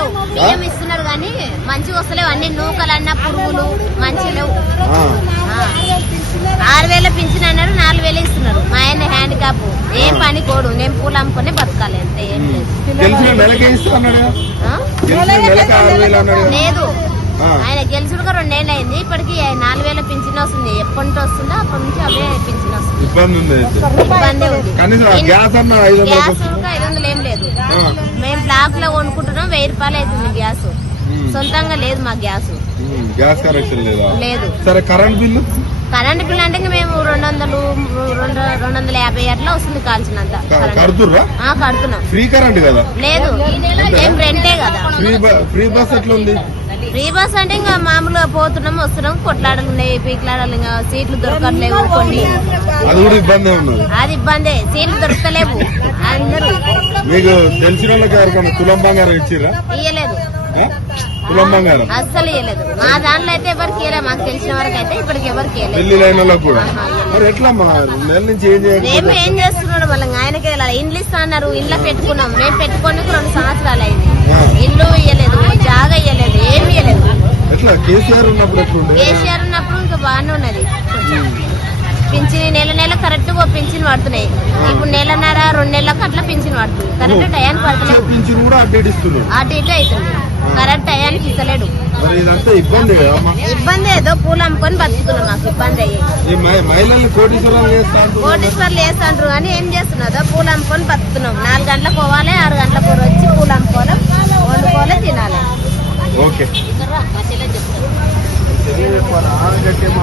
వస్తలేవు. బియ్యం ఇస్తున్నారు కానీ మంచిగా వస్తలేవు. అన్ని నూకలన్నా పురుగులు మంచిగా లేవు. 6,000 పింఛన్ అన్నారు, 4,000 ఇస్తున్నారు. మా ఆయన హ్యాండిక్యాప్, ఏం పని కోడు. నేను పూలు అమ్ముకునే బతకాలి అంతే, ఏం లేదు. లేదు ఆయన గెలుచుడుగా 2 ఏళ్ళు అయింది. ఇప్పటికి 4,000 పింఛన్ వస్తుంది. ఎప్పటి నుంచి వస్తుందో అప్పటి నుంచి అవే పింఛన్ వస్తుంది. ఇబ్బంది ఉంది. గ్యాస్ 500 ఏం లేదు. మేము బ్లాక్ లో కొనుక్కుంటున్నాం. 1,000 రూపాయలు అవుతుంది గ్యాస్. సొంతంగా లేదు మాకు గ్యాస్. గ్యాస్ కనెక్షన్ లేదు. సరే కరెంట్ బిల్లు అంటే మేము 250 అట్లా వస్తుంది కాల్చినంత. కడుతున్నాం. ఫ్రీ కరెంట్ కదా? లేదు, మేము రెంటే కదా. ఫ్రీ బస్ ఎట్లా ఉంది? ఫ్రీ బస్ అంటే ఇంకా మామూలుగా పోతున్నాం వస్తున్నాం. కొట్లాడలు ఉన్నాయి, పీట్లాడలు, ఇంకా సీట్లు దొరకట్లేవు. కొన్ని అది కూడా ఇబ్బంది ఉన్నది. అది ఇబ్బందే, సీట్లు దొరకలేవు. అందరూ మీకు తెలిసిన వాళ్ళకి ఎవరికైనా తులం బంగారం ఇచ్చిరా? ఇయ్యలేదు, తులం బంగారం అస్సలు ఇయ్యలేదు. మా దాంట్లో అయితే ఎవరికి ఇయ్యలేదు. మాకు తెలిసిన వరకు అయితే ఇప్పటికి ఎవరికి పెళ్లి లైన్ వాళ్ళకి కూడా. మరి ఎట్లా నెల నుంచి మేము ఏం చేస్తున్నాడు మళ్ళీ ఆయనకి ఇండ్లు ఇస్తా అన్నారు. ఇంట్లో పెట్టుకున్నాం. మేము పెట్టుకొని 2 సంవత్సరాలు అయింది. ఇల్లు ఇయ్యలేదు, జాగా ఇయ్యలేదు, ఏమి ఇయ్యలేదు. ఎట్లా కేసీఆర్ ఉన్నప్పుడు ఇంకా బాగానే ఉన్నది. పింఛన్ నెల కరెక్ట్ గా పింఛన్ పడుతున్నాయి. ఇప్పుడు 1.5 2 నెలలకు అట్లా పింఛన్ పడుతుంది. కరెక్ట్ టయానికి పడుతున్నాయి. అటు ఇటు అవుతుంది. కరెక్ట్ టయానికి ఇస్తలేడు. ఇబ్బంది ఏదో పూలు అమ్ముకొని బతుకుతున్నాం. మాకు ఇబ్బంది అయ్యి కోటీశ్వర్లు చేస్తాండ్రు కానీ ఏం చేస్తున్నదో పూలు అమ్ముకొని బతుకుతున్నాం. 4 గంటలకు పోవాలి, 6 గంటలకు వచ్చి పూలు అమ్ముకోవాలి, వండుకోవాలి, తినాలి.